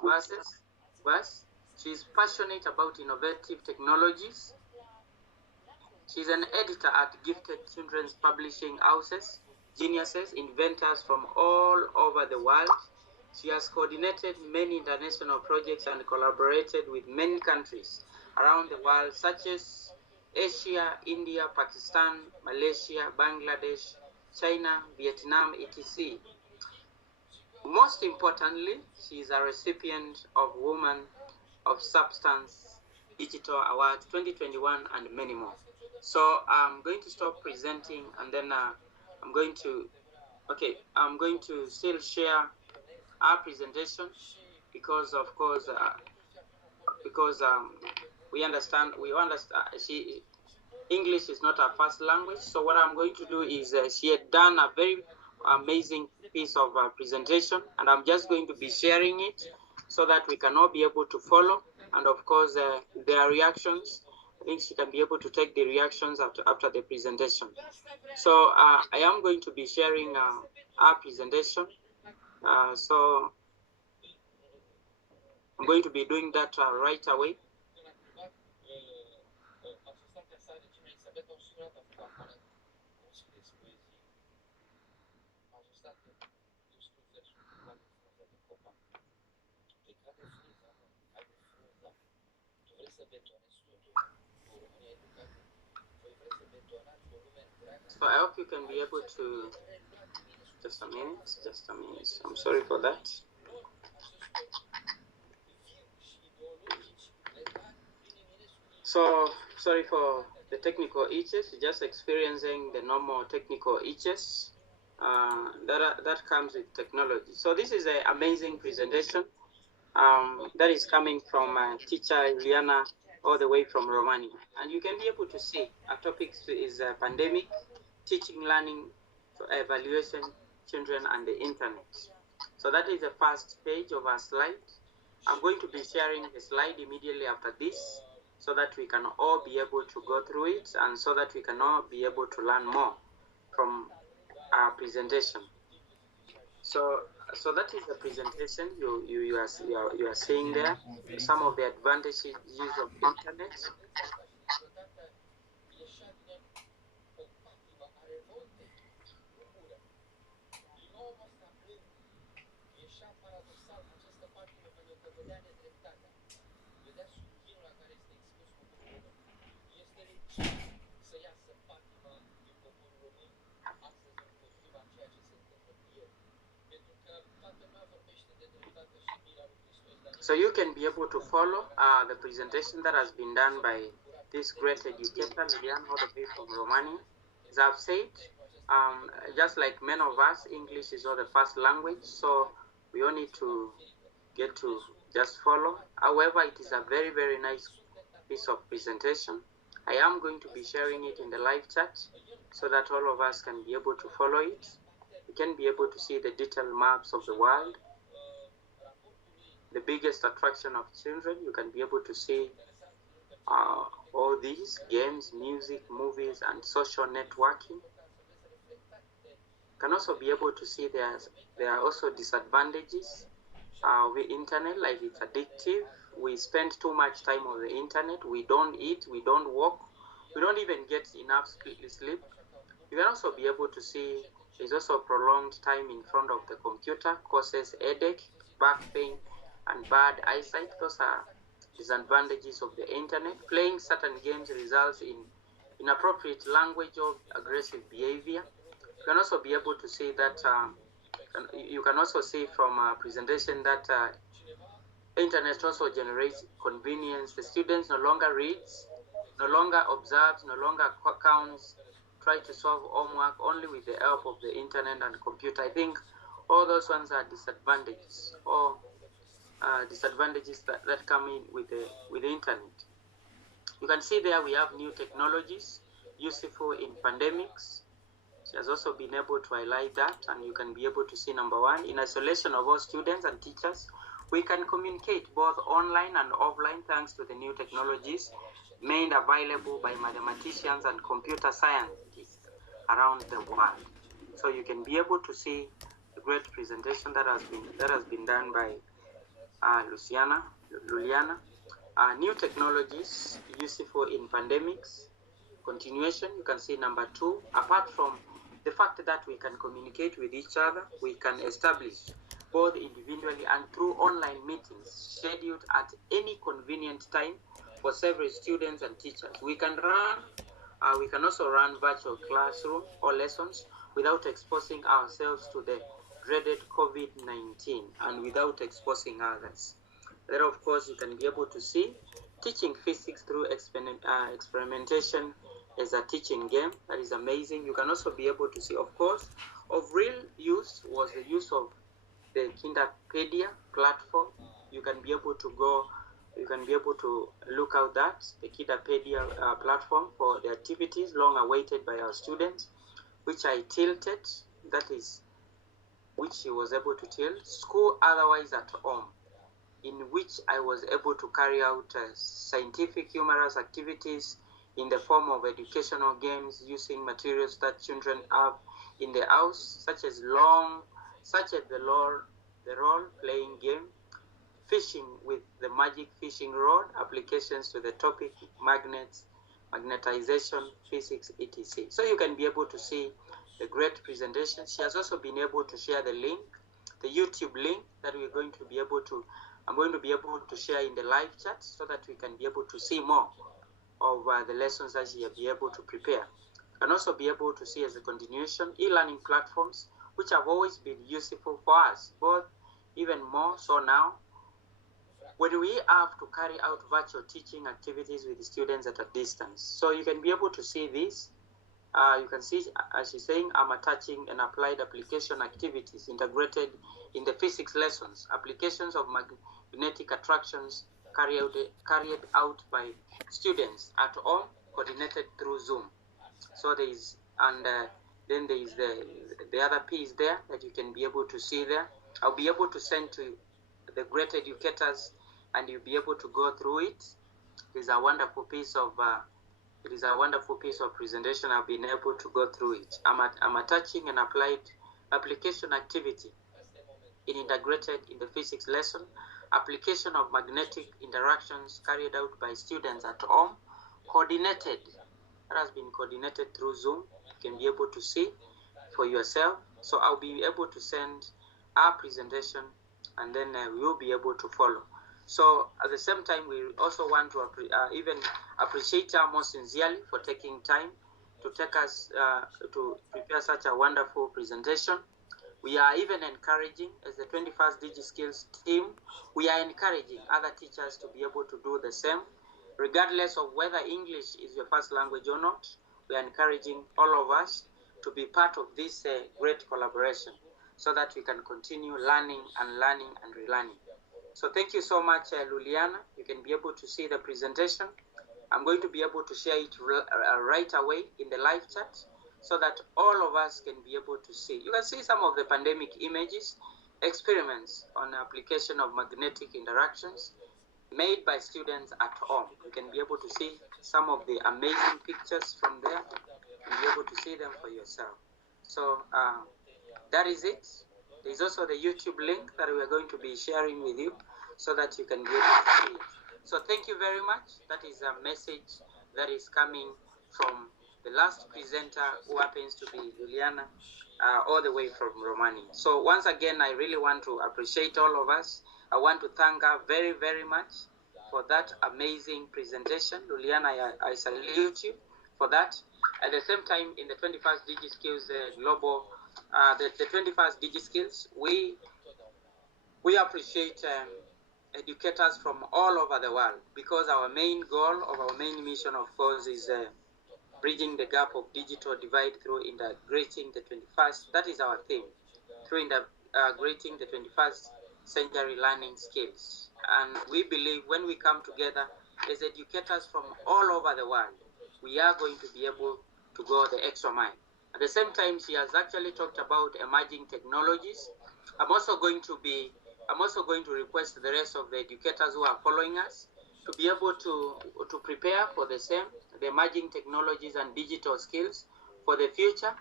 verse. She's passionate about innovative technologies. She's an editor at gifted children's publishing houses, geniuses, inventors from all over the world. She has coordinated many international projects and collaborated with many countries around the world, such as Asia, India, Pakistan, Malaysia, Bangladesh, China, Vietnam, etc. Most importantly, she is a recipient of Woman of Substance Digital Awards 2021 and many more. So I'm going to stop presenting, and then I'm going to still share our presentation because of course we understand English is not our first language. So what I'm going to do is she had done a very amazing piece of presentation, and I'm just going to be sharing it so that we can all be able to follow. And of course, there are reactions. I think she can be able to take the reactions after the presentation. So I am going to be sharing our presentation. So I'm going to be doing that right away. So I hope you can be able to, just a minute, I'm sorry for that. So sorry for the technical issues, just experiencing the normal technical issues that comes with technology. So this is an amazing presentation that is coming from teacher Iuliana all the way from Romania. And you can be able to see our topic is pandemic, teaching, learning, evaluation, children, and the internet. So that is the first page of our slide. I'm going to be sharing the slide immediately after this so that we can all be able to go through it and so that we can all be able to learn more from our presentation. So that is the presentation you are seeing there. Some of the advantages of internet. So you can be able to follow the presentation that has been done by this great educator, Iuliana, all the way from Romania. As I've said, just like many of us, English is not the first language, so we all need to get to just follow. However, it is a very, very nice piece of presentation. I am going to be sharing it in the live chat so that all of us can be able to follow it. You can be able to see the detailed maps of the world, the biggest attraction of children. You can be able to see all these games, music, movies, and social networking. You can also be able to see there are also disadvantages with internet, like it's addictive. We spend too much time on the internet. We don't eat, we don't walk, we don't even get enough sleep. You can also be able to see there's also prolonged time in front of the computer causes headache, back pain, and bad eyesight. Those are disadvantages of the internet. Playing certain games results in inappropriate language or aggressive behavior. You can also be able to see that you can also see from a presentation that internet also generates convenience. The students no longer reads, no longer observes, no longer counts, try to solve homework only with the help of the internet and computer. I think all those ones are disadvantages or disadvantages that come in with the internet. You can see there we have new technologies useful in pandemics. She has also been able to highlight that, and you can be able to see number one, in isolation of all students and teachers, we can communicate both online and offline thanks to the new technologies made available by mathematicians and computer scientists around the world. So you can be able to see the great presentation that has been done by Iuliana. New technologies useful in pandemics. Continuation, you can see number 2. Apart from the fact that we can communicate with each other, we can establish both individually and through online meetings scheduled at any convenient time for several students and teachers. We can also run virtual classroom or lessons without exposing ourselves to the dreaded COVID-19 and without exposing others. Then, of course, you can be able to see teaching physics through experimentation as a teaching game. That is amazing. You can also be able to see, of course, of real use was the use of the Kinderpedia platform. You can be able to look out that the Kinderpedia platform for the activities long awaited by our students, which I tilted, that is, which he was able to tilt, school otherwise at home, in which I was able to carry out scientific humorous activities in the form of educational games using materials that children have in the house, such as the role-playing game, fishing with the magic fishing rod, applications to the topic magnets, magnetization, physics, etc. So you can be able to see the great presentation. She has also been able to share the link, the YouTube link that I'm going to be able to share in the live chat so that we can be able to see more of the lessons that she will be able to prepare. You can also be able to see as a continuation e-learning platforms, which have always been useful for us, both even more so now when we have to carry out virtual teaching activities with the students at a distance. So you can be able to see this. You can see, as she's saying, I'm attaching an applied application activities integrated in the physics lessons, applications of magnetic attractions carried out by students at home, coordinated through Zoom. So there is, and then there is the other piece there that you can be able to see there. I'll be able to send to the great educators, and you'll be able to go through it. It is a wonderful piece of presentation. I've been able to go through it. I'm attaching an applied application activity integrated in the physics lesson, application of magnetic interactions carried out by students at home, coordinated. That has been coordinated through Zoom. You can be able to see for yourself. So I'll be able to send our presentation, and then we'll be able to follow. So at the same time, we also want to even appreciate her more sincerely for taking time to take us to prepare such a wonderful presentation. We are even encouraging, as the 21st DigiSkills team, we are encouraging other teachers to be able to do the same, regardless of whether English is your first language or not. We are encouraging all of us to be part of this great collaboration so that we can continue learning and relearning. So thank you so much, Iuliana. You can be able to see the presentation. I'm going to be able to share it right away in the live chat so that all of us can be able to see. You can see some of the pandemic images, experiments on application of magnetic interactions made by students at home. You can be able to see some of the amazing pictures from there and be able to see them for yourself. So that is it. There's also the YouTube link that we are going to be sharing with you so that you can be able to see it. So thank you very much. That is a message that is coming from the last presenter, who happens to be Iuliana, all the way from Romania. So once again, I really want to appreciate all of us. I want to thank her very, very much for that amazing presentation. Iuliana, I salute you for that. At the same time, in the 21st DigiSkills global, the 21st DigiSkills, we appreciate educators from all over the world, because our main goal of our main mission, of course, is bridging the gap of digital divide through integrating the 21st. That is our theme, through integrating the 21st century learning skills. And we believe when we come together as educators from all over the world, we are going to be able to go the extra mile. At the same time, she has actually talked about emerging technologies. I'm also going to request the rest of the educators who are following us to be able to prepare for the same, the emerging technologies and digital skills for the future.